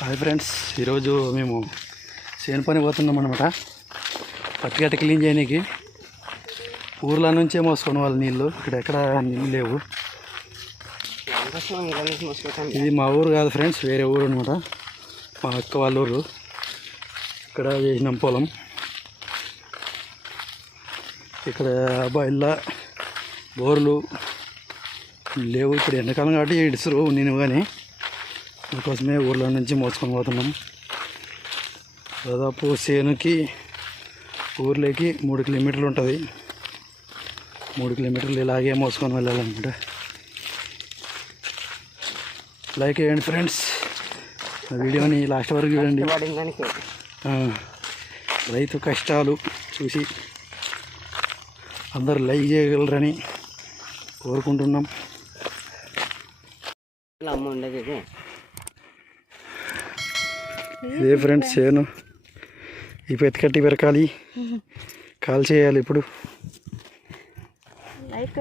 Hi friends ఈరోజు మేము చేను పని పోతున్నాం అనమాట పత్తి గట్ట క్లీన్ చేయడానికి ఊర్ల నుంచే మోసుకొని వాళ్ళ నీళ్ళు ఇక్కడ ఎక్కడ నీళ్ళు లేవు. ఇది మా ఊరు కాదు ఫ్రెండ్స్ వేరే ఊరు అనమాట మా అక్క వాళ్ళ ఊరు. ఇక్కడ చేసినాం పొలం. ఇక్కడ అబ్బాయిల్లా బోర్లు లేవు. ఇప్పుడు ఎండాకాలం కాబట్టి ఇడుసురు నేను కానీ అందుకోసమే ఊర్లో నుంచి మోసుకొని పోతున్నాం. దాదాపు చేనుకి ఊర్లోకి మూడు కిలోమీటర్లు ఉంటుంది. మూడు కిలోమీటర్లు ఇలాగే మోసుకొని వెళ్ళాలన్నమాట లైక్ చేయండి ఫ్రెండ్స్ వీడియోని లాస్ట్ వరకు చూడండి. రైతు కష్టాలు చూసి అందరు లైక్ చేయగలరని కోరుకుంటున్నాం. అమ్మ ఉండేది ఇది ఫ్రెండ్స్ చేను ఈ పెతకట్టి పెరకాలి. కాల్ చేయాలి ఇప్పుడు. లైక్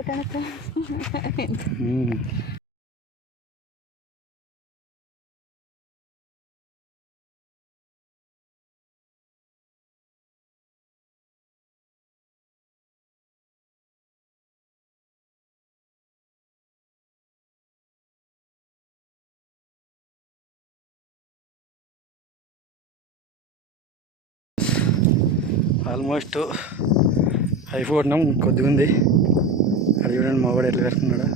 ఆల్మోస్ట్ అయిపోతున్నాం కొద్దిగా ఉంది. అది చూడండి మా వాడు ఎట్లా పెడుతున్నాడు.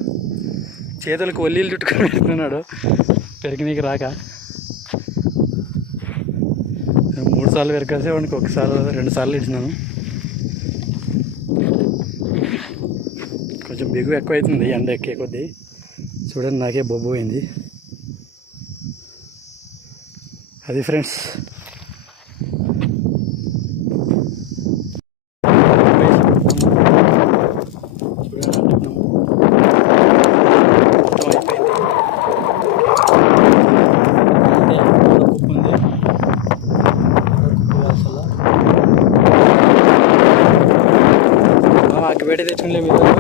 చేతులకు ఒల్లీలు చుట్టుకొని పెడుతున్నాడు. పెరిగినీకి రాక. మూడు సార్లు పెరగాల్సే వాడికి ఒకసారి రెండు సార్లు ఇచ్చినాను. కొంచెం బిగు ఎక్కువ అవుతుంది ఎండ ఎక్కే కొద్దీ. చూడండి నాకే బొబ్బు పోయింది. అది ఫ్రెండ్స్ গাড়িতে শুনলে মেয়ে